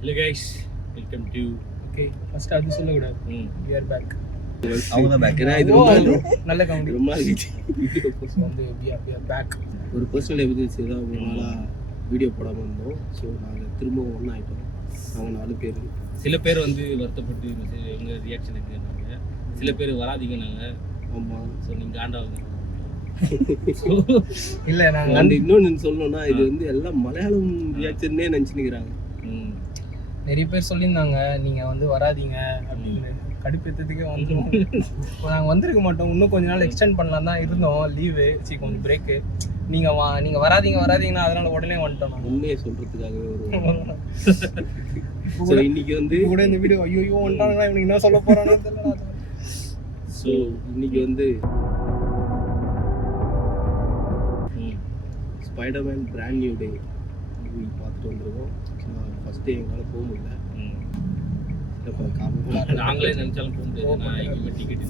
Hello guys, welcome to. Okay, first அது சொல்லக்கூடாது. We are back. அவங்க தான் பேக். இது நல்ல காமெடி. ரொம்ப நாள் கழிச்சு வீடியோ போஸ்ட் வந்து we are back. ஒரு பர்சனல் எவிடன்ஸ் தான் ரொம்ப நாளாக வீடியோ போடாமல் இருந்தோம். ஸோ நாங்கள் திரும்பவும் ஒன்றா ஆகிட்டோம். நாங்கள் 4 பேர். சில பேர் வந்து வருத்தப்பட்டு மெசேஜ் எங்கள் ரியாக்ஷன் இருக்குனாங்க. சில பேர் வராதிங்க நாங்கள். ஆமாம். ஸோ நீங்கள் ஆண்டாவது இல்லை நாங்கள் வந்து இன்னொன்று சொல்லணும்னா இது வந்து எல்லாம் மலையாளம் ரியாக்ஷன்னே நினச்சினுக்கிறாங்க. நிறைய பேர் சொல்லியிருந்தாங்க நீங்கள் வந்து வராதிங்க அப்படின்னு. கடுப்பேற்றதுக்கே வந்துடும். இப்போ நாங்கள் வந்திருக்க மாட்டோம். இன்னும் கொஞ்ச நாள் எக்ஸ்டெண்ட் பண்ணலாம் தான் இருந்தோம். லீவு கொஞ்சம் பிரேக்கு. நீங்கள் வராதிங்கன்னா அதனால உடனே வந்துட்டோம். நான் உண்மையை சொல்கிறதுக்காகவே ஒரு இன்னைக்கு வந்து கூட இந்த வீடியோ ஐயோ வந்துட்டாங்களா இவனுக்கு என்ன சொல்ல போகிறான்னு தெரியல. ஸோ இன்னைக்கு வந்து Spiderman brand new day movie பார்த்துட்டு வந்துருக்கோம். ஃபர்ஸ்ட் டே எங்களால் போக முடியல. நாங்களே நினைச்சாலும் போக முடியாது. டிக்கெட்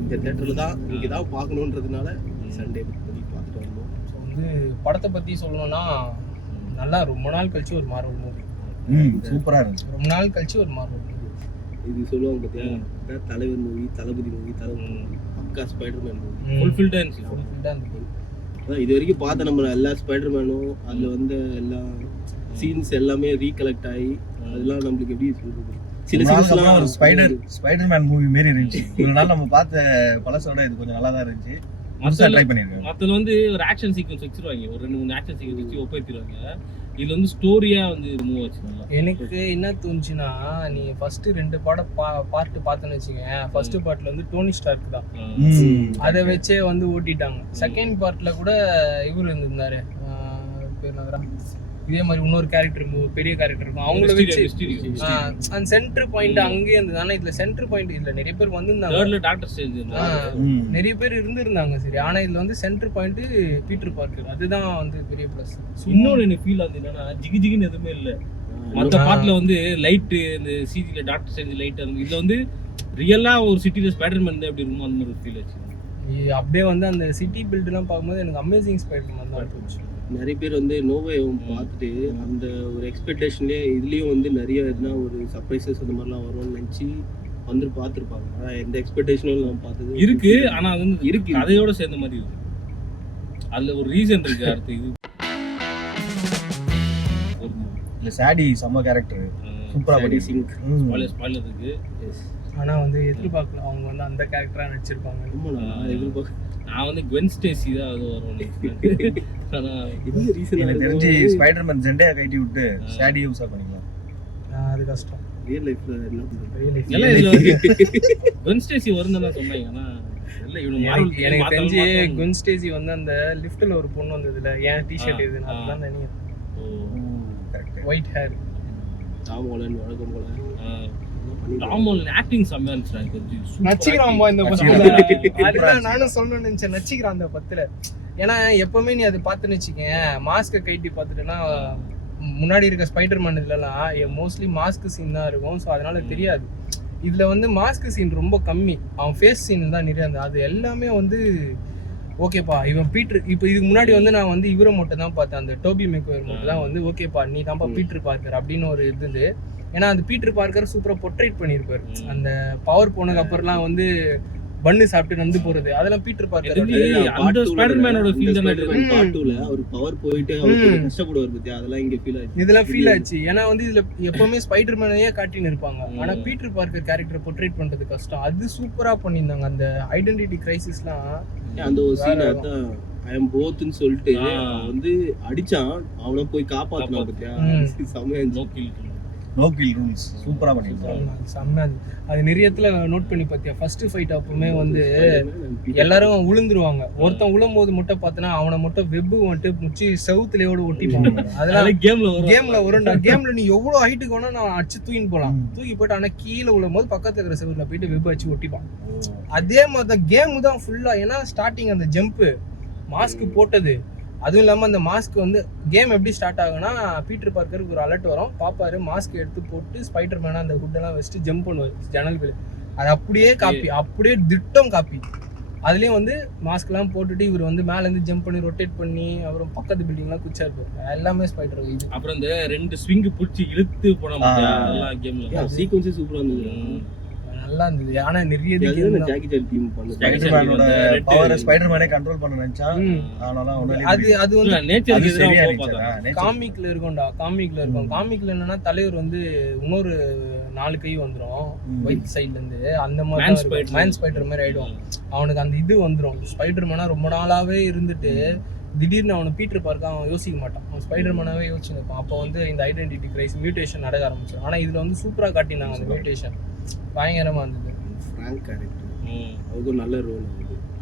இந்த தேட்டரில் தான் இங்கே தான் பார்க்கணுன்றதுனால சண்டே புக் பண்ணி பார்த்துட்டு வந்தோம். ஸோ வந்து படத்தை பற்றி சொல்லணும்னா நல்லா ரொம்ப நாள் கழிச்சு ஒரு மார்வல் மூவி. சூப்பராக இருந்துச்சு. ரொம்ப நாள் கழிச்சு ஒரு மார்வல் மூவி. இது சொல்லுவாங்க பார்த்தியா, தலைவர் மூவி, தளபதி மூவி, பக்கா ஸ்பைடர்மேன் மூவி ஃபுல்ஃபில்டாக இருந்துச்சு. இது வரைக்கும் பார்த்த நம்ம எல்லா ஸ்பைடர்மேனும் அதில் வந்து எல்லா சீன்ஸ் எல்லாமே ரீகலெக்ட் ஆகி அதெல்லாம் நம்மளுக்கு எப்படி சொல்றது, சில சீன்ஸ்லாம் ஒரு ஸ்பைடர்மேன் மூவி மாரி இருந்துச்சு. ஒரு நாள் நம்ம பார்த்த பழசோட இது கொஞ்சம் நல்லா தான் இருந்துச்சு. ட்ரை பண்ணிருக்கேன். மொத்தம் வந்து ஒரு ஆக்ஷன் சீக்வன்ஸ் வச்சிருவாங்க, ஒரு 2-3 ஆக்ஷன் சீக்வன்ஸ் வச்சு ஒப்பேத்திடுவாங்க. இதுல வந்து ஸ்டோரியா வந்து மூவ் வச்சிருக்காங்க. எனக்கு என்ன தோணுச்சுன்னா, நீ ஃபர்ஸ்ட் 2 பார்ட் பார்த்தேன்னு வச்சுக்கேன். ஃபர்ஸ்ட் பார்ட்ல வந்து டோனி ஸ்டார்க் தான், அதை வச்சே வந்து ஓட்டிட்டாங்க. செகண்ட் பார்ட்ல கூட இவர் இருந்திருந்தாரு, பேர் என்னதுடா, இதே மாதிரி இன்னொரு கேரக்டர், பெரிய கேரக்டர் இருக்கும், அவங்கள வச்சு அந்த சென்டர் பாயிண்ட் அங்கேயே இருந்தது. ஆனா இதுல சென்டர் பாயிண்ட் இல்ல. நிறைய பேர் வந்திருந்தாங்க, டாக்டர் ஸ்ட்ரேஞ்ச் நிறைய பேர் இருந்திருந்தாங்க. சரி, ஆனா இதுல வந்து சென்டர் பாயிண்ட் பீட்டர் பார்க்கர், அதுதான் வந்து பெரிய பிளஸ். இன்னொரு எனக்கு ஃபீல் ஆகுது என்னன்னா, ஜிகின்னு எதுவுமே இல்லை. மற்ற பார்ட்ல வந்து லைட்டு, இந்த சிஜில டாக்டர் ஸ்ட்ரேஞ்ச் லைட், இதுல வந்து ரியலா ஒரு சிட்டில ஸ்பைடர்மேன் தான் எப்படி இருக்குமோ அந்த மாதிரி ஃபீல் ஆச்சு. அப்படியே வந்து அந்த சிட்டி பில்ட் எல்லாம் பார்க்கும்போது எனக்கு அமேசிங் ஸ்பைடர்மேன் தான் இருந்துச்சு. நிறைய பேர் வந்து நோவே பார்த்துட்டு அந்த ஒரு எக்ஸ்பெக்டேஷன்லேயே இதுலேயும் வந்து நிறைய எதுனா ஒரு சர்ப்ரைசஸ் அந்த மாதிரிலாம் வரும்னு நினச்சி வந்து பார்த்துருப்பாங்க. ஆனால் எந்த எக்ஸ்பெக்டேஷனும் நம்ம பார்த்தது இருக்கு. ஆனால் அது வந்து இருக்கு, அதையோட சேர்ந்த மாதிரி இருக்கு. அதில் ஒரு ரீசன் இருக்கு. அடுத்து இது இல்லை, சாடி செம்ம கேரக்டர், சூப்பராக படி சிங்க் ஸ்பாயிலர் இருக்கு. எஸ், ஆனால் வந்து எதிர்பார்க்கல அவங்க வந்து அந்த கேரக்டராக நடிச்சிருப்பாங்க. ரொம்ப நான் எதிர்பார்க்க, நான் வந்து குவென் ஸ்டேசி தான் அது வரும். ஆனால் இது ரீசன் எனக்கு தெரிஞ்சு ஸ்பைடர்மேன் ஜெண்டையா கட்டி விட்டு சாடி யூஸாக பண்ணிக்கலாம். அது கஷ்டம். ரியல் லைஃப்ல என்ன Real எல்லாம் இதுல குவென் ஸ்டேசி வருதுன்னு தான் சொன்னாங்க. ஆனால் எனக்கு தெரிஞ்சு குவென் ஸ்டேசி வந்து அந்த லிஃப்ட்ல ஒரு பொண்ணு வந்ததுல, ஏன் டிஷர்ட் இது அதுதான் நினைக்கிறேன். ஒயிட் ஹேர் டாமோலன் வழக்கம் போல டாமோலன் ஆக்டிங் செம்மையா இருந்துச்சு. நச்சிக்கிறான்பா இந்த படத்துல. அதுதான் நானும் சொல்லணும்னு நினைச்சேன், நச்சிக்கிறான் அந்த படத்துல. ஏன்னா எப்பவுமே நீ அதை பார்த்துன்னு வச்சுக்கேன், மாஸ்கை கைட்டி பார்த்துட்டுன்னா முன்னாடி இருக்க ஸ்பைடர்மேன் இதுலலாம் மோஸ்ட்லி மாஸ்க் சீன் தான் இருக்கும். ஸோ அதனால தெரியாது. இதுல வந்து மாஸ்க் சீன் ரொம்ப கம்மி, அவன் ஃபேஸ் சீன் தான் நிறைய இருந்தது. அது எல்லாமே வந்து ஓகேப்பா இவன் பீட்டர். இப்போ இதுக்கு முன்னாடி வந்து நான் வந்து இவரை மட்டும் தான் பார்த்தேன், அந்த டோபி மேக்வேர் மட்டும் தான் வந்து ஓகேப்பா நீ தான்ப்பா பீட்டர் பார்க்கர் அப்படின்னு ஒரு இது. ஏன்னா அந்த பீட்டர் பார்க்கர் சூப்பராக பொர்ட்ரேட் பண்ணியிருப்பாரு. அந்த பவர் போனதுக்கு அப்புறம்லாம் வந்து பண்ணு சாப்பிட்டு நந்து போறது, அதெல்லாம் பீட்டர் பார்க்கர். அந்த ஸ்பைடர்மேனோட ஃபீல் தான் பார்ட் 2ல அவர் பவர் போயிட்டு அவர் கஷ்டப்படுவார் பத்தியா, அதெல்லாம் இங்க ஃபீல் ஆச்சு. இதெல்லாம் ஃபீல் ஆச்சு. ஏன்னா வந்து இதுல எப்பவுமே ஸ்பைடர்மேனையே காட்டின்னு இருப்பாங்க, ஆனா பீட்டர் பார்க்கர் கேரக்டர் பொர்ட்ரேட் பண்றது கஷ்டம். அது சூப்பரா பண்ணியிருந்தாங்க. அந்த ஐடென்டிட்டி கிரைசிஸ்லாம் அந்த ஒரு சீன் அதான் ஐ அம் போத்னு சொல்லிட்டு வந்து அடிச்சான், அவனை போய் காப்பாத்தினான் பத்தியா, செமையா நோ கில் ரூல்ஸ் சூப்பரா பண்ணிருக்காங்க. செம்ம. அது நிறையத்துல நோட் பண்ணி பாத்தியா, ஃபர்ஸ்ட் ஃபைட் அப்பவுமே வந்து எல்லாரும் உளுந்துருவாங்க. ஒருத்தன் உளும்போது மட்டும் பார்த்தனா அவனை மட்டும் வெப்பு வந்துட்டு முச்சி செவுத்துலையோட ஒட்டிப்பாங்க. அதனால கேம்ல வரும்டா. கேம்ல நீ எவ்வளவு ஹைட்டுக்கு வேணா நான் அடிச்சு தூக்கின்னு போலாம், தூக்கி போட்டு ஆனா கீழே விழும்போது பக்கத்துல இருக்கிற செவுத்துல போயிட்டு வெப்பு வச்சு ஒட்டிப்பான். அதே மாதிரி கேம் தான் ஃபுல்லா. ஏன்னா ஸ்டார்டிங் அந்த ஜம்ப் மாஸ்க் போட்டது, அதுவும் இல்லாமல் அந்த மாஸ்க் வந்து கேம் எப்படி ஸ்டார்ட் ஆகுனா, பீட்டர் பார்க்கருக்கு ஒரு அலர்ட் வரும், பாப்பாரு மாஸ்க் எடுத்து போட்டு ஸ்பைடர்மேனா அந்த ஹுட்டெல்லாம் வச்சுட்டு ஜம்ப் பண்ணுவார் ஜன்னல் பேர். அது அப்படியே காப்பி, அப்படியே திட்டம் காப்பி. அதுலயும் வந்து மாஸ்க் எல்லாம் போட்டுட்டு இவர் வந்து மேல இருந்து ஜம்ப் பண்ணி ரொட்டேட் பண்ணி அப்புறம் பக்கத்து பில்டிங் எல்லாம் குச்சா இருப்பாரு. எல்லாமே ஸ்பைடர் இது. அப்புறம் இந்த 2 ஸ்விங் புடிச்சு இழுத்து போன அதெல்லாம் கேம்ல சீக்வன்ஸ் சூப்பரா இருந்தது, நல்லா இருந்தது. ஆனா நிறைய ஜாக்கி சான் டீம் ஸ்பைடர்மேனோட பவர் ஸ்பைடர்மேனே கண்ட்ரோல் பண்ண நினைச்சான். ஆனாலும் அது வந்து நேச்சருக்கு எதிராக சரியா பார்த்தா இருந்துச்சு. காமிக்ல இருக்கும்டா, காமிக்ல இருக்கும். காமிக்ல என்னன்னா தலைவர் வந்து இன்னொரு 4 கை வந்துரும் ஒயிட் சைடுல இருந்து, அந்த மாதிரி மேன் ஸ்பைடர் மாதிரி ஆயிடும் அவனுக்கு. அந்த இது வந்துரும். ஸ்பைடர்மேனா ரொம்ப நாளாவே இருந்துட்டு திடீர்னு அவனை பீட்டர் பார்க்க அவன் யோசிக்க மாட்டான், அவன் ஸ்பைடர்மேனாவே யோசிச்சுருப்பான். அப்போ வந்து இந்த ஐடென்டிட்டி கிரைஸ் மியூட்டேஷன் நடக்க ஆரம்பிச்சிடும். ஆனா இதுல வந்து சூப்பரா காட்டினாங்க அந்த மியூட்டேஷன், பயங்கரமா இருந்தது. ஃப்ராங்க் கேரக்டர் அது ஒரு நல்ல ரோல்.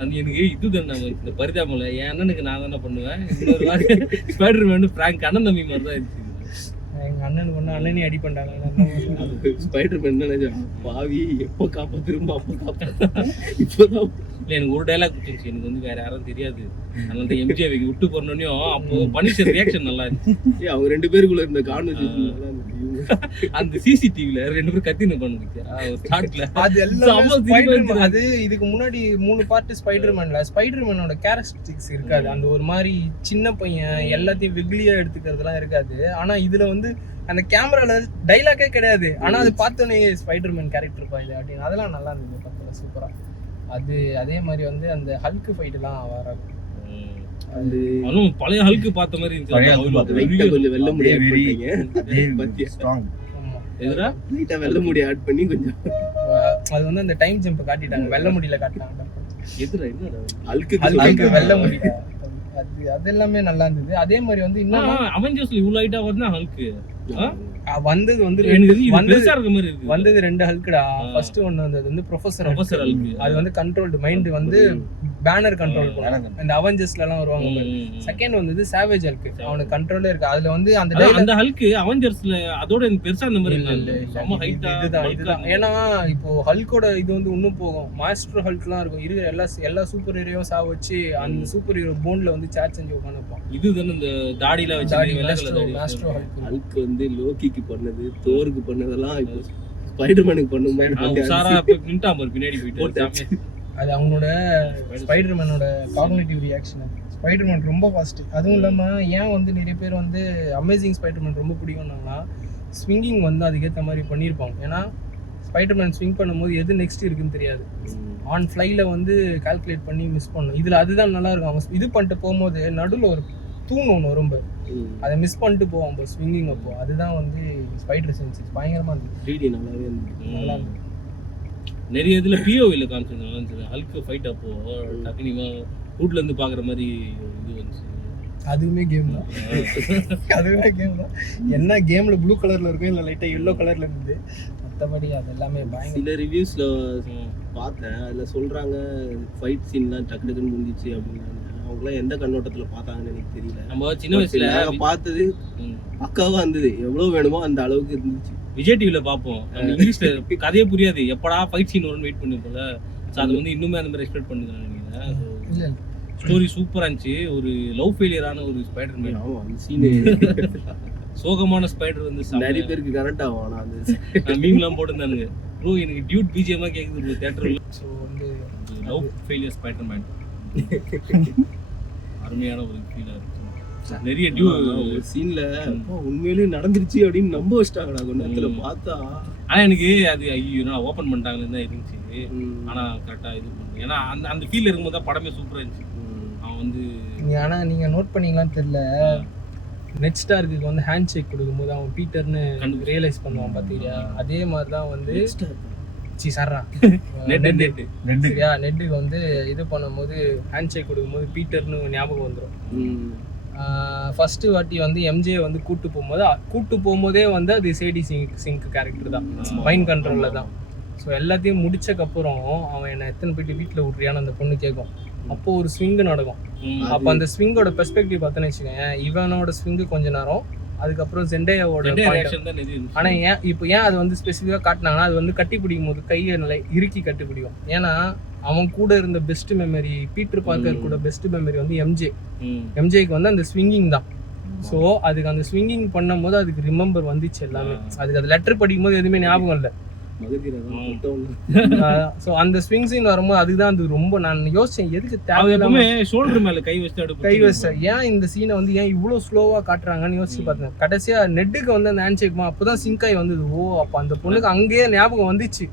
அது எனக்கு இது தானே இந்த பரிதாபம்ல என் அண்ணனுக்கு நான் தானே பண்ணுவேன். இன்னொரு வாரி ஸ்பைடர்மேன் ஃப்ராங்க் அண்ணன் தம்பி மாதிரி தான் இருந்துச்சு. எங்க அண்ணனுக்கு ஒண்ணு அண்ணனே அடி பண்ணாங்க. ஸ்பைடர்மேன் என்ன பாவி எப்போ காப்பாத்திரும்பா அப்போ காப்பாத்து. இப்போதான் இல்லை எனக்கு ஒரு டைலாக் பிடிச்சிருச்சு, எனக்கு வந்து வேற யாரும் தெரியாது, அதனால எம்ஜிஆர் விட்டு போறோன்னையும் அப்போ பனிஷர் ரியாக்ஷன் நல்லா இருந்துச்சு. அவங்க 2 பேருக்குள்ள இருந்த கான்வர்சேஷன் நல்லா இருந்துச்சு. அந்த சிசிடிவில 2 பேரும் கத்தின்னு பண்ணுச்சு ஸ்டார்ட்ல. அது எல்லாம் அது இதுக்கு முன்னாடி 3 பார்ட் ஸ்பைடர்மேன்ல ஸ்பைடர்மேனோட கேரக்டரிஸ்டிக்ஸ் இருக்காது. அந்த ஒரு மாதிரி சின்ன பையன் எல்லாத்தையும் வெகுலியா எடுத்துக்கிறதுலாம் இருக்காது. ஆனா இதுல வந்து அந்த கேமரால டைலாக்கே கிடையாது. ஆனா அது பார்த்தோன்னே ஸ்பைடர்மேன் கேரக்டர் பாயுது அப்படின்னு, அதெல்லாம் நல்லா இருந்தது படத்துல சூப்பரா. அது அதே மாதிரி வந்து அந்த ஹல்க் ஃபைட் எல்லாம் வராது. அது அதுவும் பழைய ஹல்க் பார்த்த மாதிரி இருந்துச்சு. கொஞ்சம் வெள்ள முடிய ஸ்ட்ராங். எதுரா லைட்டா வெள்ள முடிய ஆட் பண்ணி கொஞ்சம் அது வந்து அந்த டைம் ஜம்ப் காட்டிட்டாங்க, வெள்ள முடியல காட்டிட்டாங்க. எதுரா என்னடா ஹல்க்கு வெள்ள முடியல, அது எல்லாமே நல்லா இருந்தது. அதே மாதிரி வந்து இன்னும் அவெஞ்சர்ஸ்ல இவ்வளவு ஹைட்டா வருதுன்னா ஹல்க் வந்தது வந்து வந்தது 2 ஹல்க்டா. ஃபர்ஸ்ட் ஒன்னு வந்தது வந்து ப்ரொஃபசர் ஹல்க். அது வந்து கண்ட்ரோல்டு மைண்ட் வந்து பேனர் கண்ட்ரோல் பண்ணுவாங்க, இந்த அவெஞ்சர்ஸ்ல எல்லாம் வருவாங்க. செகண்ட் வந்தது சாவேஜ் ஹல்க், அவனுக்கு கண்ட்ரோலே இருக்கு. அதுல வந்து அந்த ஹல்க் அவெஞ்சர்ஸ்ல அதோட பெருசா அந்த மாதிரி இல்ல, செம ஹைட்டா இதுதான். ஏன்னா இப்போ ஹல்கோட இது வந்து இன்னும் போகும். மாஸ்டர் ஹல்க்லாம் இருக்கும், இருக்கிற எல்லா சூப்பர் ஹீரோவும் சாவ வச்சு அந்த சூப்பர் ஹீரோ போன்ல வந்து சார்ஜ் செஞ்சு உட்காந்துப்பான். இதுதானே இந்த தாடியில வச்சு மாஸ்டர் ஹல்க் வந்து லோக்கிக்கு பண்ணது, தோருக்கு பண்ணதெல்லாம் இப்போ ஸ்பைடர்மேனுக்கு பண்ணுமே. பின்னாடி போயிட்டு அது அவனோட ஸ்பைடர்மேனோட காக்னிட்டிவ் ரியாக்ஷன். ஸ்பைடர்மேன் ரொம்ப ஃபாஸ்ட். அதுவும் இல்லாம ஏன் வந்து நிறைய பேர் வந்து அமேசிங் ஸ்பைடர்மேன் ரொம்ப பிடிக்கும்னாங்கன்னா ஸ்விங்கிங் வந்து அதுக்கேற்ற மாதிரி பண்ணியிருப்பாங்க. ஏன்னா ஸ்பைடர்மேன் ஸ்விங் பண்ணும்போது எது நெக்ஸ்ட் இருக்குன்னு தெரியாது, ஆன் ஃப்ளைல வந்து கால்குலேட் பண்ணி மிஸ் பண்ணும். இதுல அதுதான் நல்லா இருக்கும். அவன் இது பண்ணிட்டு போகும்போது நடுவில் ஒரு தூண் ஒன்று ரொம்ப அதை மிஸ் பண்ணிட்டு போவோம் இப்போ ஸ்விங்கிங் அப்போ. அதுதான் வந்து ஸ்பைடர் சென்ஸ் பயங்கரமா இருந்துச்சு. நல்லாவே நல்லா இருந்தது. நிறைய இதுல பிஓவில காமிச்சது நல்லா இருந்துச்சு. ஹல்க் ஃபைட் அப்போ டக்குனு வீட்ல இருந்து பாக்குற மாதிரி இது வந்துச்சு. அதுவுமே கேம் தான், அதுவே கேம் தான். என்ன கேம்ல ப்ளூ கலர்ல இருக்கும், இல்லை லைட்டா எல்லோ கலர்ல இருந்தது. மற்றபடி அது எல்லாமே பயங்கர. சில ரிவ்யூஸ்ல பார்த்தேன், அதுல சொல்றாங்க ஃபைட் சீன்லாம் டக்கு டக்குன்னு முடிஞ்சிச்சு அப்படின்னு. அவங்களாம் எந்த கண்ணோட்டத்துல பார்த்தாங்கன்னு எனக்கு தெரியல. நம்ம சின்ன வயசுல பார்த்தது பக்காவா இருந்தது, எவ்வளவு வேணுமோ அந்த அளவுக்கு இருந்துச்சு. விஜய் டிவில பார்ப்போம், இங்கிலீஷ்ல கதையே புரியாது, எப்படா ஃபைட் சீன் வரும்னு வெயிட் பண்ணி போல. அது வந்து இன்னுமே அந்த மாதிரி எக்ஸ்பெக்ட் பண்ணுங்க. இல்ல ஸ்டோரி சூப்பரா இருந்துச்சு. ஒரு லவ் ஃபெயிலியரான ஒரு ஸ்பைடர்மேன். ஆமா அந்த சீன் சோகமான ஸ்பைடர் வந்து நிறைய பேருக்கு கரெக்ட் ஆகும். ஆனா அந்த மீம்லாம் போட்டுருந்தானுங்க. ப்ரோ எனக்கு டியூட் பிஜிஎம்மா கேக்குது தியேட்டர்ல. ஸோ வந்து லவ் ஃபெயிலியர் ஸ்பைடர்மேன் அருமையான ஒரு ஃபீலா இருக்கு. நிறைய சீன்ல உண்மையிலேயே நடந்துருச்சு அப்படின்னு நம்ப வச்சிட்டாங்கடா. கொஞ்ச நேரத்துல பார்த்தா ஆனா எனக்கு அது ஐயோ நான் ஓபன் பண்ணிட்டாங்கன்னு தான் இருந்துச்சு. ஆனா கரெக்டா இது பண்ணு, ஏன்னா அந்த அந்த ஃபீல் இருக்கும்போது தான் படமே சூப்பரா இருந்துச்சு. அவன் வந்து ஆனா நீங்க நோட் பண்ணீங்களான்னு தெரியல, நெட் ஸ்டார்க்கு வந்து ஹேண்ட் ஷேக் கொடுக்கும்போது அவன் பீட்டர்னு ரியலைஸ் பண்ணுவான் பாத்தீங்களா? அதே மாதிரிதான் வந்து நெட்டுக்கு வந்து இது பண்ணும்போது ஹேண்ட் ஷேக் கொடுக்கும்போது பீட்டர்னு ஞாபகம் வந்துடும். ஃபர்ஸ்ட் வாட்டி வந்து எம்ஜே வந்து கூட்டு போகும்போதே வந்து அது சேடி சிங்க் கேரக்டர் தான், மைண்ட் கண்ட்ரோல்ல தான். ஸோ எல்லாத்தையும் முடிச்சக்கப்புறம் அவன் என்ன எத்தனை போயிட்டு வீட்டில் விட்றியான்னு அந்த பொண்ணு கேட்கும். அப்போ ஒரு ஸ்விங்கு நடக்கும். அப்போ அந்த ஸ்விங்கோட பெர்ஸ்பெக்டிவ் பார்த்தோன்னு வச்சுக்கோங்க, இவனோட ஸ்விங்கு கொஞ்ச நேரம், அதுக்கப்புறம் செண்டையாவோட. ஆனா ஏன் அது வந்து ஸ்பெசிஃபிக்கா காட்டினாங்கன்னா அது வந்து கட்டி பிடிக்கும் போது கையை இறுக்கி கட்டி பிடிக்கும். ஏன்னா அவன் கூட இருந்த பெஸ்ட் மெமரி, பீட்டர் பார்க்கர் கூட பெஸ்ட் மெமரி வந்து எம்ஜேக்கு வந்து அந்த ஸ்விங்கிங் தான். ஸோ அதுக்கு அந்த ஸ்விங்கிங் பண்ணும்போது அதுக்கு ரிமெம்பர் வந்துச்சு எல்லாமே. அதுக்கு அது லெட்டர் படிக்கும் போது எதுவுமே ஞாபகம் இல்லை. மகதீரா தான் மொத்தம். ஸோ அந்த ஸ்விங் சீன் வரும்போது அதுதான் அது ரொம்ப நான் யோசிச்சேன் எதுக்கு அவன் தேவையில்லாம எப்பவுமே ஷோல்டர் மேல கை வச்சுட்டு அடுப்பு கை வச்ச ஏன் இந்த சீனை வந்து ஏன் இவ்வளோ ஸ்லோவாக காட்டுறாங்கன்னு யோசிச்சு பார்த்தேன். கடைசியா நெட்டுக்கு வந்து அந்த ஹேண்ட் ஷேக்மா அப்போதான் சிங்க் ஆகி வந்தது. ஓ அப்போ அந்த பொண்ணுக்கு அங்கேயே ஞாபகம் வந்துச்சு,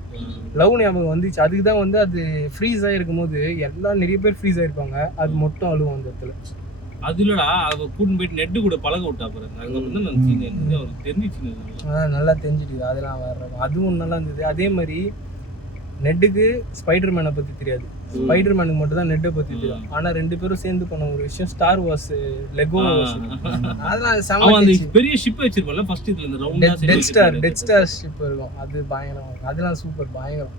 லவ் ஞாபகம் வந்துச்சு. அதுக்கு தான் வந்து அது ஃப்ரீஸ் ஆகிருக்கும் போது எல்லாம் நிறைய பேர் ஃப்ரீஸ் ஆயிருப்பாங்க, அது மட்டும் அழுவும் அந்த இடத்துல. அது இல்லடா அவ கூட்டின்னு போயிட்டு நெட்டு கூட பழக விட்டா பாருங்க. அதுக்கப்புறம் தான் நான் சீன் இருந்தது அவருக்கு தெரிஞ்சிச்சு. நல்லா தெரிஞ்சிட்டு அதெல்லாம் வேற அதுவும் நல்லா இருந்தது. அதே மாதிரி நெட்டுக்கு ஸ்பைடர்மேனை பத்தி தெரியாது, ஸ்பைடர்மேனுக்கு மட்டும் தான் நெட்டை பத்தி தெரியும். ஆனா 2 பேரும் சேர்ந்து பண்ண ஒரு விஷயம் ஸ்டார் வார்ஸ் லெகோ அதெல்லாம் அவன் அந்த பெரிய ஷிப் வச்சிருப்பான்ல ஃபர்ஸ்ட் இதுல இந்த ரவுண்டா டெத் ஸ்டார் ஷிப் இருக்கும், அது பயங்கரம். அதெல்லாம் சூப்பர் பயங்கரம்.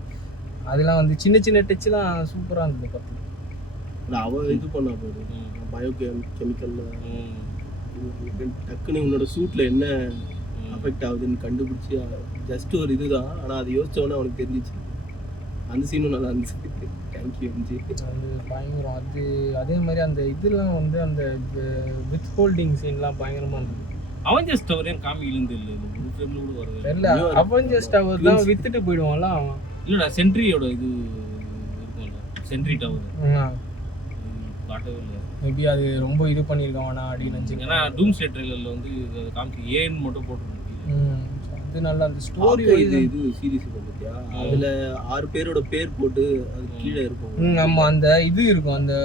அதெல்லாம் வந்து சின்ன சின்ன டச்லாம் சூப்பரா இருந்தது பத்தி. அவ இது பண்ணா போயிடும் பயோ கெமிக்கல்ல டக்குன்னு உன்னோட சூட்ல என்ன அஃபெக்ட் ஆகுதுன்னு கண்டுபிடிச்சி ஜஸ்ட் ஒரு இதுதான். ஆனா அதை யோசிச்சவொடனே அவனுக்கு தெரிஞ்சிச்சு. அந்த சீனும் நல்லா இருந்துச்சு. Thank you MG. அது பயங்கரம். அது அதே மாதிரி அந்த இதெல்லாம் வந்து அந்த வித் ஹோல்டிங் சீன்லாம் பயங்கரமா இருந்தது. அவெஞ்சர்ஸ் டவர் ஏன் காமிக்கல இருந்து இல்ல ஒரு ஃப்ரேம்ல கூட வரவே இல்ல. அவெஞ்சர்ஸ் டவர் தான் வித்துட்டு போயிடுவான்ல அவன். இல்லடா சென்ட்ரியோட இது இருக்கும்ல சென்ட்ரி டவர் காட்டவே இல்லை. மேபி அது ரொம்ப இது பண்ணியிருக்கான் அப்படின்னு நினச்சிங்க. ஏன்னா டூம் ஸ்டே ட்ரெய்லர்ல வந்து அது காமிச்சு ஏன்னு மட்டும் போட்டுருந்துச்சு. அது நல்லா அந்த ஸ்டோரி இது சீரிஸ் பார்த்தியா, அதுல 6 பேரோட பேர் போட்டு அது கீழே இருக்கும். ஆமா அந்த இது இருக்கும் அந்த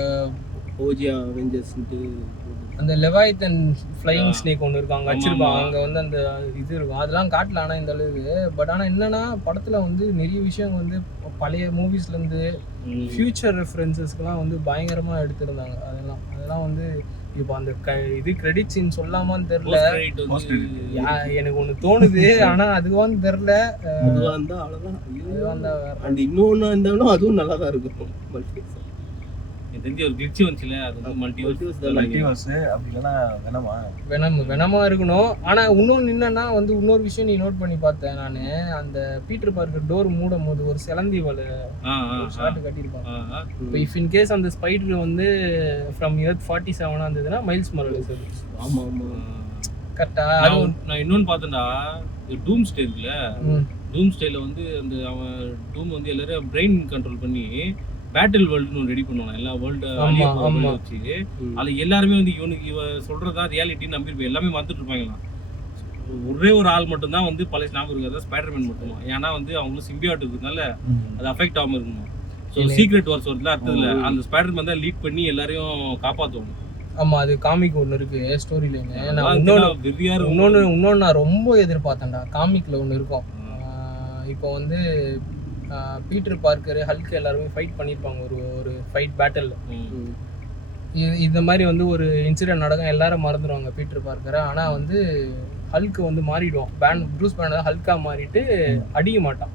ஓஜியா அவெஞ்சர்ஸ்ன்ட்டு அந்த லெவாய்தன் ஃப்ளையிங் ஸ்னேக் ஒன்று இருக்கும் அங்கே வச்சிருப்பாங்க. அங்கே வந்து அந்த இது இருக்கும், அதெல்லாம் காட்டல ஆனால் இந்த அளவுக்கு. பட் ஆனால் என்னன்னா படத்தில் வந்து நிறைய விஷயம் வந்து பழைய மூவிஸ்லேருந்து ஃபியூச்சர் ரெஃபரன்சஸ்க்கெலாம் வந்து பயங்கரமாக எடுத்திருந்தாங்க. அதெல்லாம் வந்து இப்போ அந்த இது கிரெடிட் சீன் சொல்லாமான்னு தெரில, எனக்கு ஒன்று தோணுது. ஆனால் அதுவான்னு தெரில. அதுவாக இருந்தால் அவ்வளோதான். அந்த இன்னொன்று இருந்தாலும் அதுவும் நல்லா தான் இருக்கும். தெரிஞ்ச ஒரு கிளிட்ச் வந்துச்சுல, அது வந்து மல்டிவர்ஸ் அப்படி இல்லனா வெனமா இருக்கணும். ஆனா இன்னொன்னு என்னன்னா வந்து இன்னொரு விஷயம் நீ நோட் பண்ணி பார்த்தேன் நான். அந்த பீட்டர் பார்க்கர் டோர் மூடும் போது ஒரு செலந்தி வலை ஷாட் கட்டியிருப்பாங்க. இப்போ இஃப் இன் கேஸ் அந்த ஸ்பைடர் வந்து ஃப்ரம் எர்த் 47 இருந்ததுன்னா மைல்ஸ் மொரலிஸ். ஆமா ஆமா கரெக்டா. நான் இன்னொன்னு பார்த்தேன்டா, டூம் ஸ்டே இருக்குல்ல, டூம் ஸ்டேல வந்து அந்த அவன் டூம் வந்து எல்லாரும் பிரெயின் கண்ட்ரோல் பண்ணி பேட்டில் வேர்ல்டுன்னு ரெடி பண்ணுவாங்க. எல்லா வேர்ல்டு வச்சு அது எல்லாருமே வந்து இவ சொல்றதா ரியாலிட்டின்னு நம்பிருப்பேன். எல்லாமே மறந்துட்டு இருப்பாங்களாம். ஒரே ஒரு ஆள் மட்டும்தான் வந்து பழைய ஞாபகம் இருக்காது, ஸ்பைடர்மேன் மட்டுமா. ஏன்னா வந்து அவங்களுக்கு சிம்பியாட் இருக்கிறதுனால அது அஃபெக்ட் ஆகாம இருக்கணும். ஸோ சீக்ரெட் வார்ஸ் வருதுல அடுத்ததுல அந்த ஸ்பைடர்மேன் தான் லீட் பண்ணி எல்லாரையும் காப்பாற்றுவாங்க. ஆமா அது காமிக் ஒன்று இருக்கு ஸ்டோரி லைன். இன்னொன்னு நான் ரொம்ப எதிர்பார்த்தேன்டா. காமிக்ல ஒன்று இருக்கும். இப்போ வந்து பீட்டர் பார்க்கர் ஹல்க் எல்லாருமே ஃபைட் பண்ணியிருப்பாங்க ஒரு ஃபைட் பேட்டில். இந்த மாதிரி வந்து ஒரு இன்சிடென்ட் நடக்கும், எல்லாரும் மறந்துடுவாங்க பீட்டர் பார்க்கரை. ஆனால் வந்து ஹல்க் வந்து மாறிடுவான். ப்ரூஸ் பேனர் ஹல்கா மாறிட்டு அடிக்க மாட்டான்.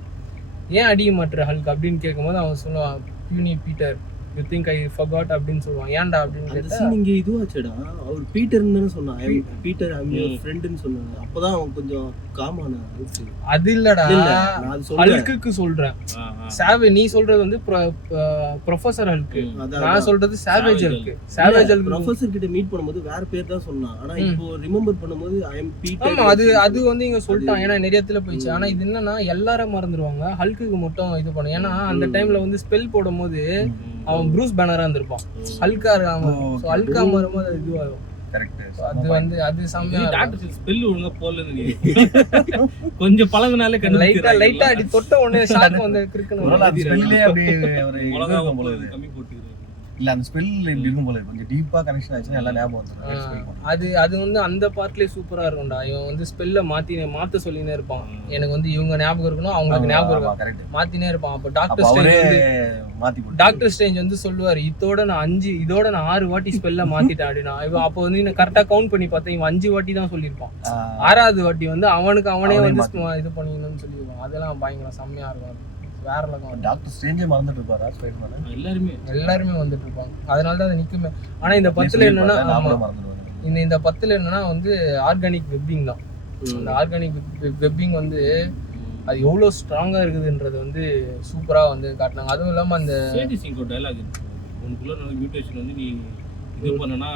ஏன் அடிக்க மாட்டுற ஹல்க் அப்படின்னு கேட்கும்போது அவன் சொல்லுவான், you need Peter, you think I forgot அப்படின்னு சொல்லுவான். ஏன்டா அப்படின்னு கேட்டா இங்கே இதுவாச்சடா அவர் பீட்டர்னு தானே சொன்னான். பீட்டர் ஐ யுவர் ஃப்ரெண்டுன்னு சொன்னாங்க. அப்பதான் அவன் கொஞ்சம் காமான. அது இல்லடா, ஹல்க்கு சொல்றேன். சாவேஜ் நீ சொல்றது வந்து ப்ரொஃபசர் ஹல்க்கு, நான் சொல்றது savage Hulk. Savage Hulk professor கிட்ட மீட் பண்ணும்போது வேற பேர் தான் சொன்னான். ஆனா இப்போ ரிமெம்பர் பண்ணும்போது ஐ அம் பீட்டர். ஆமா அது வந்து இங்க சொல்லிட்டான். ஏன்னா நிறைய இடத்துல போயிடுச்சு. ஆனா இது என்னன்னா எல்லாரும் மறந்துடுவாங்க, ஹல்க்கு மட்டும் இது பண்ணும். ஏன்னா அந்த டைம்ல வந்து ஸ்பெல் போடும்போது அவன் ப்ரூஸ் பேனரா இருந்திருப்பான், ஹல்கா இருக்காம. சோ ஹல்கா மாறும்போது அது இதுவாகும். கரெக்ட். அது வந்து அது சமயம் டாக்டர் ஸ்பெல் ஒழுங்கா போடலன்னு நீ கொஞ்சம் பழகுனாலே லைட்டா அடி தொட்ட உடனே ஷாக் வந்து கிறுக்கணும். ஸ்பெல்லே அப்படியே ஒரு மிளகாய் போல கம்மி போட்டு இல்ல அந்த ஸ்பெல் இப்படி இருக்கும் போல கொஞ்சம் டீப்பா கனெக்ஷன் ஆச்சுன்னா எல்லாம் ஞாபகம் வந்துரும். அது வந்து அந்த பார்ட்லயே சூப்பரா இருக்கும்டா. இவன் வந்து ஸ்பெல்ல மாத்த சொல்லினே இருப்பான். எனக்கு வந்து இவங்க ஞாபகம் இருக்கணும், அவங்களுக்கு ஞாபகம் இருக்கும், மாத்தினே இருப்பான். அப்ப டாக்டர் ஸ்ட்ரேஞ்ச் வந்து சொல்லுவாரு, இதோட நான் 6 வாட்டி ஸ்பெல்ல மாத்திட்டேன் அப்படின்னா. இவன் அப்போ வந்து இன்னும் கரெக்டா கவுண்ட் பண்ணி பார்த்தேன், இவன் 5 வாட்டி தான் சொல்லியிருப்பான். 6வது வாட்டி வந்து அவனே வந்து இது பண்ணிக்கணும்னு சொல்லிடுவான். அதெல்லாம் பயங்கர செம்மையா இருக்கும். வேற லெவல். டாக்டர் ஸ்ட்ரேஞ்சே மறந்துட்டு இருப்பாரா ஸ்பைடர்மேன்? எல்லாருமே வந்துட்டு இருப்பாங்க. அதனால தான் அது நிக்குமே. ஆனா இந்த 10ல என்னன்னா இந்த 10ல என்னன்னா வந்து ஆர்கானிக் வெப்பிங் தான். அந்த ஆர்கானிக் வெப்பிங் வந்து அது எவ்வளவு ஸ்ட்ராங்கா இருக்குதுன்றது வந்து சூப்பரா வந்து காட்டினாங்க. அதுவும் இல்லாம அந்த சேடிசிங்கோ டயலாக் இருக்கு, உனக்குள்ள மியூட்டேஷன் வந்து நீ இது பண்ணனா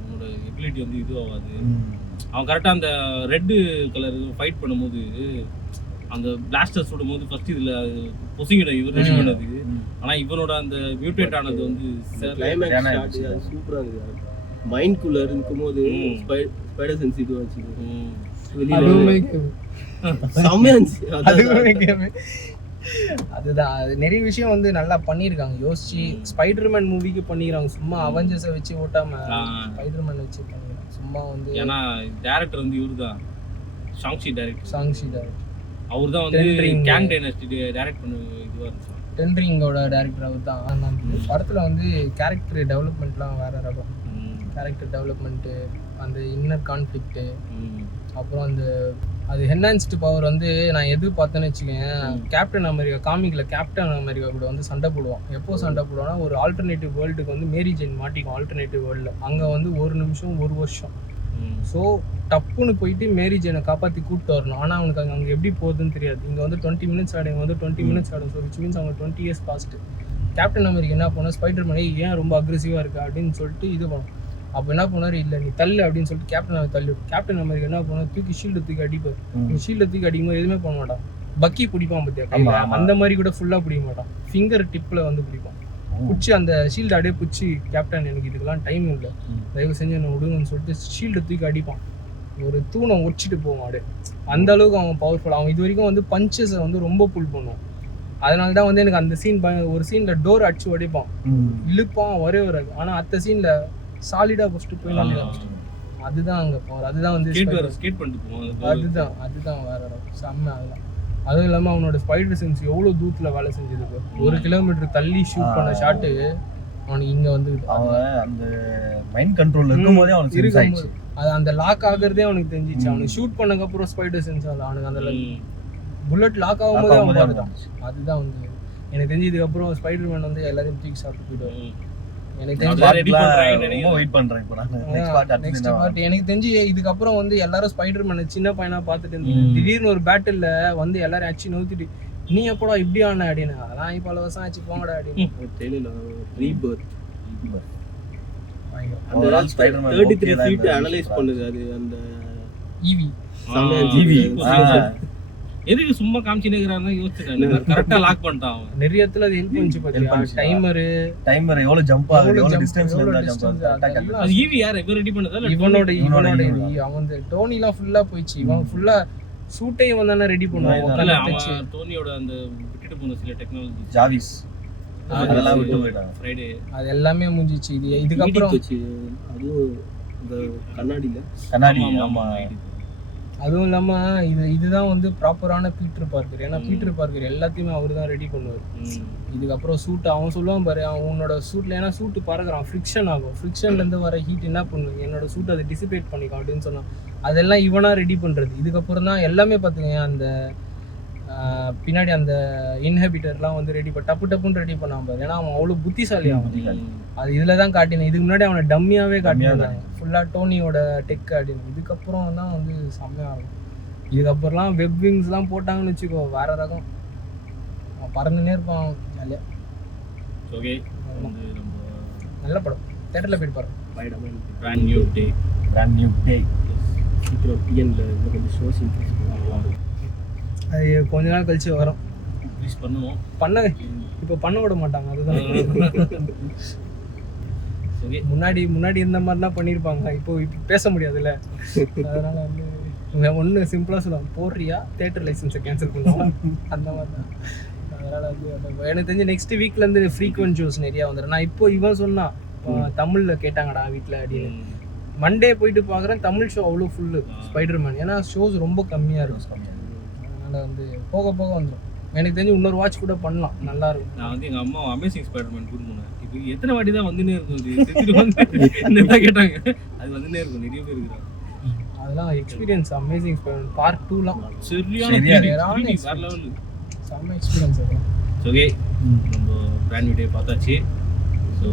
உன்னோட எபிலிட்டி வந்து இது ஆகாது. அவன் கரெக்டா அந்த ரெட் கலர் ஃபைட் பண்ணும்போது அந்த பிளாஸ்டர் சுடும் போது ஃபர்ஸ்ட் இதுல பொசிங்கிட இவர் ரெடி பண்ணது. ஆனா இவனோட அந்த மியூட்டேட் ஆனது வந்து கிளைமேக்ஸ் சூப்பரா இருக்கு. மைண்ட்குள்ள இருக்கும்போது ஸ்பைடர் சென்ஸ் இது வச்சு அதுவுமே செம்மையா இருந்துச்சு. அதுதான் அது நிறைய விஷயம் வந்து நல்லா பண்ணியிருக்காங்க, யோசிச்சு ஸ்பைடர்மேன் மூவிக்கு பண்ணிக்கிறாங்க. சும்மா அவெஞ்சர்ஸை வச்சு ஓட்டாம ஸ்பைடர்மேன் வச்சு பண்ணிக்கிறாங்க சும்மா வந்து. ஏன்னா டேரக்டர் வந்து இவருதான் ஷாங்ஷி டேரக்டர். அவர் தான் வந்து கேங் டைனஸ்டி டைரக்ட் பண்ண இதுவா இருந்துச்சு. டென் ரிங்கோட டேரக்டர் அவர் தான். அந்த படத்தில் வந்து கேரக்டர் டெவலப்மெண்ட்லாம் வேற ரகம். கேரக்டர் டெவலப்மெண்ட்டு, அந்த இன்னர் கான்ஃப்ளிக்ட்டு, அப்புறம் அந்த அது என்ஹான்ஸ்டு பவர் வந்து நான் எது பார்த்தேன்னு வச்சுக்கேன், கேப்டன் அமெரிக்கா காமிக்கில் கேப்டன் அமெரிக்கா கூட வந்து சண்டை போடுவான். எப்போ சண்டை போடுவான்னா ஒரு ஆல்டர்னேட்டிவ் வேர்ல்டுக்கு வந்து மேரி ஜெயின் மாட்டிக்கும். ஆல்டர்னேட்டிவ் வேர்ல்டில் அங்கே வந்து 1 நிமிஷம் 1 வருஷம். ஸோ டப்புன்னு போயிட்டு மேரி ஜெயினை காப்பாற்றி கூப்பிட்டு வரணும். ஆனால் அவனுக்கு அங்கே எப்படி போகுதுன்னு தெரியாது. இங்கே வந்து 20 மினிட்ஸ் ஆடும், வந்து 20 மினிட்ஸ் ஆடும். ஸோ விச் மீன்ஸ் அவங்க 20 இயர்ஸ் பாஸ்ட்டு. கேப்டன் அமெரிக்கா என்ன பண்ணால் ஸ்பைடர் மேன் ஏன் ரொம்ப அக்ரெசிவாக இருக்குது அப்படின்னு சொல்லிட்டு இது பண்ணும். அப்போ என்ன பண்ணார், இல்லை நீ தள்ளு அப்படின்னு சொல்லிட்டு கேப்டன் அமெரிக்கா என்ன பண்ணார், தூக்கி ஷீல்டு தூக்கி அடிப்பார். ஷீல்டு தூக்கி அடிக்கும்போது எதுவுமே பண்ண மாட்டான். பக்கி பிடிப்பான் பார்த்தியா கையில், அந்த மாதிரி கூட ஃபுல்லாக பிடிக்க மாட்டான். ஃபிங்கர் டிப்பில் வந்து பிடிப்பான். பிடிச்சி அந்த ஷீல்டு அப்படியே பிடிச்சி, கேப்டன் எனக்கு இதுக்கெல்லாம் டைம் இல்லை, தயவு செஞ்சு என்ன விடுங்கன்னு சொல்லிட்டு ஷீல்டு தூக்கி அடிப்பான். ஒரு தூணை ஒடிச்சிட்டு போவான் அப்படியே. அந்த அளவுக்கு அவன் பவர்ஃபுல். அவன் இது வரைக்கும் வந்து பஞ்சஸை வந்து ரொம்ப புல் பண்ணுவான். அதனால தான் வந்து எனக்கு அந்த சீன் ஒரு சீனில் டோர் அடிச்சு உடைப்பான், இழுப்பான், வராது. ஆனால் அந்த சீனில் சாலிடா ஃபர்ஸ்ட் போய் அதுதான் அங்க போவார். அதுதான் வந்து ஸ்கேட் பண்ணிட்டு போவான். அதுதான் வேற செம்ம. அதெல்லாம் அதுவும் இல்லாம அவனோட ஸ்பைடர் சென்ஸ் எவ்வளவு தூரத்துல வேலை செஞ்சது. 1 கிலோமீட்டர் தள்ளி ஷூட் பண்ண ஷாட்டு அவனுக்கு இங்க வந்து அந்த மைண்ட் கண்ட்ரோல் இருக்கும்போதே அவனுக்கு சென்ஸ் ஆயிடுச்சு. அது அந்த லாக் ஆகுறதே அவனுக்கு தெரிஞ்சிச்சு. அவனுக்கு ஷூட் பண்ணதுக்கு அப்புறம் ஸ்பைடர் சென்ஸ் ஆகல அவனுக்கு. அந்த புல்லட் லாக் ஆகும்போதே அவன் பார்த்துட்டான். அதுதான் வந்து எனக்கு தெரிஞ்சு இதுக்கு அப்புறம் ஸ்பைடர் மேன் வந்து எல்லாரையும் தூக்கி சாப்பிட்டு போயிடுவாரு. எனக்கு தெரிஞ்சு இதுக்கப்புறம் வந்து எல்லாரும் ஸ்பைடர் மேன் சின்ன பையனா பார்த்துட்டு இருந்தாங்க. திடீர்னு ஒரு பேட்டில்ல வந்து எல்லாரும் அடிச்சு நோத்திட்டு நீ எப்படா இப்படி ஆன அப்படின்னு, அதெல்லாம் இப்ப 10 வருஷம் ஆச்சு போங்கடா அப்படின்னு. 33 feet அனலைஸ் பண்ணுது அது. அந்த ஈவி எதுக்கு சும்மா காமிச்சினே இருக்கறாங்க யோசிச்சேன். கரெக்ட்டா லாக் பண்ணிட்டான் அவன். நிறைய இடத்துல அது ஹெல்ப் பண்ணிச்சு பாத்தியா. டைமர் எவ்வளவு ஜம்ப் ஆகுது, எவ்வளவு டிஸ்டன்ஸ்ல இருந்தா ஜம்ப் ஆகுது. அது ஈவி யார் இவன் ரெடி பண்ணதா? இவனோட அவன் டோனிலாம் ஃபுல்லா போயிச்சு. இவன் ஃபுல்லா சூட்டே இவன் தான ரெடி பண்ணுவான். அவன் டோனியோட அந்த விட்டுட்டு போன சில டெக்னாலஜி ஜாவிஸ் அதெல்லாம் விட்டு போயிட்டாங்க. ஃப்ரைடே அது எல்லாமே முடிஞ்சிச்சு. இதுக்கு அப்புறம் அதுவும் இந்த கண்ணாடி ஆமா. அதுவும் இல்லாமல் இதுதான் வந்து ப்ராப்பரான பீட்டர் பார்க்கர். ஏன்னா பீட்டர் பார்க்கர் எல்லாத்தையுமே அவர் தான் ரெடி பண்ணுவார். இதுக்கப்புறம் சூட்டு அவன் சொல்லுவான் பாரு, அவன் உன்னோட சூட்டில் ஏன்னா சூட்டு பறக்கிறான், ஃப்ரிக்ஷன் ஆகும், ஃப்ரிக்ஷன்லேருந்து வர ஹீட் என்ன பண்ணும், என்னோட சூட்டு அதை டிசிபேட் பண்ணிக்கும் அப்படின்னு சொன்னான். அதெல்லாம் இவனாக ரெடி பண்ணுறது. இதுக்கப்புறம் தான் எல்லாமே பார்த்துங்க, அந்த பின்னாடி அந்த இன்ஹிபிட்டர்லாம் வந்து ரெடி டப்புன்னு ரெடி பண்ணாம பாரு. ஏன்னா அவன் அவ்வளோ புத்திசாலி. அவன் அது இதில் தான் காட்டினேன். இதுக்கு முன்னாடி அவனை டம்மியாகவே காட்டினாங்க ஃபுல்லாக டோனியோட டெக் அப்படின்னு. இதுக்கப்புறம் தான் வந்து செம்மையாகும். இதுக்கப்புறம்லாம் வெப் விங்ஸ்லாம் போட்டாங்கன்னு வச்சுக்கோ, வேற ரகம். அவன் பறந்துனே இருப்பான் ஜாலியாக. ஓகே, நல்ல படம், தேட்டரில் போயிட்டு பாருங்க. பிராண்ட் நியூ டே சீக்கிரம் பிஎன்ல கொஞ்சம் ஷோஸ் இன்க்ரீஸ் பண்ணுவாங்க. அது கொஞ்ச நாள் கழிச்சு வரும். ப்ளீஸ் பண்ணுவோம். இப்போ பண்ண விட மாட்டாங்க. அதுதான் முன்னாடி இந்த மாதிரிலாம் பண்ணியிருப்பாங்க. இப்போ பேச முடியாதுல்ல. அதனால வந்து ஒன்று சிம்பிளாக சொல்லுவாங்க, போடுறியா தேட்டர் லைசன்ஸை கேன்சல் பண்ணுவாங்க அந்த மாதிரி தான். அதனால் வந்து எனக்கு தெரிஞ்சு நெக்ஸ்ட் வீக்லேருந்து ஃப்ரீக்வென்ட் ஷோஸ் நிறையா வந்துடும். நான் இப்போ இவன் சொன்னான் தமிழில் கேட்டாங்கடா வீட்டில் அப்படின்னு. மண்டே போயிட்டு பார்க்குறேன், தமிழ் ஷோ அவ்வளோ ஃபுல்லு ஸ்பைடர் மேன். ஏன்னா ஷோஸ் ரொம்ப கம்மியாக இருக்கும். அதனால் வந்து போக வந்துடும். எனக்கு தெரிஞ்சு இன்னொரு வாட்ச் கூட பண்ணலாம், நல்லா இருக்கும். நான் வந்து எங்கள் அம்மா அமேசிங் ஸ்பைடர்மேன் கூட்டு போனேன். இப்போ எத்தனை வாட்டி தான் வந்துனே இருக்கும் என்ன கேட்டாங்க. அது வந்துனே இருக்கும், நிறைய பேர் இருக்கிறாங்க. அதெல்லாம் எக்ஸ்பீரியன்ஸ் அமேசிங் ஸ்பைடர்மேன் பார்ட் 2லாம் சரியான லெவல் செம்ம எக்ஸ்பீரியன்ஸ். அது ஓகே, நம்ம பிராண்ட் நியூ டே பார்த்தாச்சு. ஸோ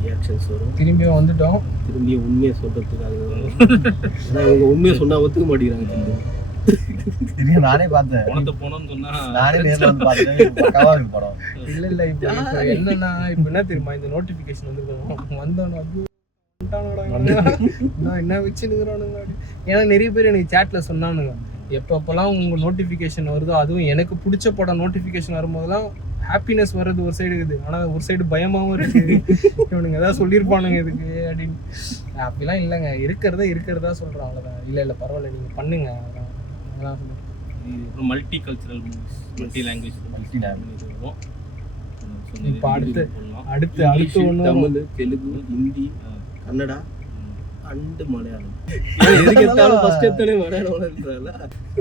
ரியாக்ஷன்ஸ் வரும். திரும்பியும் வந்துட்டோம். திரும்பியும் உண்மையை சொல்றதுக்காக. ஏன்னா இவங்க உண்மையை சொன்னா ஒத்துக்க மாட்டேங்கிறாங்க. நானே பார்த்தேன், போனோம்னு சொன்னா நானே நேர்ல வந்து பார்த்தேன். பக்காவா இருக்கு படம். இல்ல இப்போ என்னன்னா, இப்போ என்ன தெரியுமா, இந்த நோட்டிபிகேஷன் வந்துருக்கோம் வந்தோன்னு என்ன வச்சு நிற்கிறானுங்க. ஏன்னா நிறைய பேர் எனக்கு சேட்ல சொன்னானுங்க, எப்பப்பெல்லாம் உங்கள் நோட்டிஃபிகேஷன் வருதோ, அதுவும் எனக்கு பிடிச்ச படம் நோட்டிஃபிகேஷன் வரும்போதெல்லாம் ஹாப்பினஸ் வர்றது ஒரு சைடு இருக்குது, ஆனால் ஒரு சைடு பயமாகவும் இருக்குது. இவனுங்க ஏதாவது சொல்லியிருப்பானுங்க இதுக்கு அப்படின்னு. அப்படிலாம் இல்லைங்க, இருக்கிறதா சொல்கிறேன், அவ்வளோதான். இல்லை பரவாயில்ல, நீங்கள் பண்ணுங்க, அதெல்லாம் சொல்லுங்கள். அப்புறம் multi cultural movies, multi language வரும். இப்போ அடுத்து ஒன்று தமிழ், தெலுங்கு, ஹிந்தி, கன்னடா அண்ட் மலையாளம். எதுக்கு எடுத்தாலும் ஃபர்ஸ்ட் எடுத்தாலே மலையாளம்ன்றதால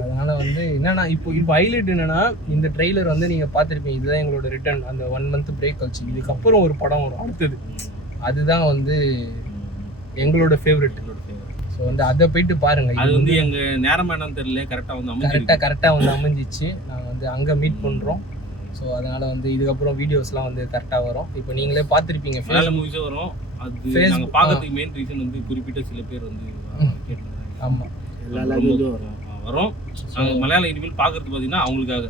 அதனால வந்து என்னன்னா இப்போ ஹைலைட் என்னன்னா, இந்த ட்ரெய்லர் வந்து நீங்க பார்த்துருப்பீங்க. இதுதான் எங்களோட ரிட்டர்ன். அந்த 1 month பிரேக் கழிச்சு இதுக்கப்புறம் ஒரு படம் வரும் அடுத்தது. அதுதான் வந்து எங்களோட ஃபேவரட். ஸோ வந்து அதை போயிட்டு பாருங்க. அது வந்து எங்க நேரம் என்னன்னு தெரியல, கரெக்டாக வந்து அமைஞ்சிச்சு. நாங்கள் வந்து அங்கே மீட் பண்ணுறோம். ஸோ அதனால வந்து இதுக்கப்புறம் வீடியோஸ்லாம் வந்து கரெக்டாக வரும். இப்போ நீங்களே பார்த்துருப்பீங்க, மலையாள மூவிஸும் வரும். அது நாங்கள் பார்க்கறதுக்கு மெயின் ரீசன் வந்து குறிப்பிட்ட சில பேர் வந்து கேட்டுருந்தாங்க. ஆமாம், எல்லா லாங்குவேஜும் வரும். நாங்கள் மலையாளம் இனிமேல் பார்க்கறது பார்த்தீங்கன்னா அவங்களுக்காக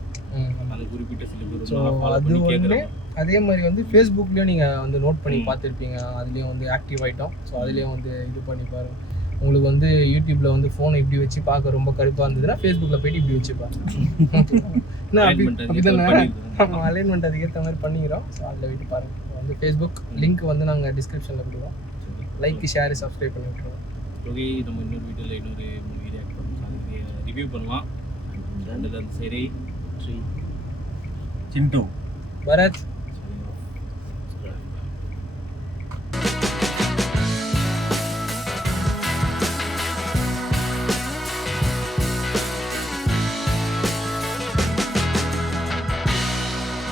அந்த குறிப்பிட்ட சில பேர். ஸோ அது ஒன்று. அதே மாதிரி வந்து ஃபேஸ்புக்லேயும் நீங்கள் வந்து நோட் பண்ணி பார்த்துருப்பீங்க, அதுலேயும் வந்து ஆக்டிவ் ஆகிட்டோம். ஸோ அதுலேயும் வந்து இது பண்ணி பாருங்கள். உங்களுக்கு வந்து யூடியூப்ல வந்து ஃபோனை இப்படி வச்சு பார்க்க ரொம்ப கடுப்பாக இருந்ததுன்னா ஃபேஸ்புக்கில் போயிட்டு இப்படி வச்சு பாருங்க. அலைன்மெண்ட் அதுக்கேற்ற மாதிரி பண்ணிக்கிறோம். ஸோ அதில் போயிட்டு பாருங்கள். வந்து ஃபேஸ்புக் லிங்க் வந்து நாங்கள் டிஸ்கிரிப்ஷனில் கொடுக்குறோம். லைக், ஷேர், சப்ஸ்கிரைப் பண்ணி விட்டுருவோம். ஓகே, நம்ம இன்னொரு வீடியோவில் இன்னொரு மூவி ரியாக்ட் பண்ணலாம், ரிவ்யூ பண்ணலாம். சரி, சிண்டு பரத்.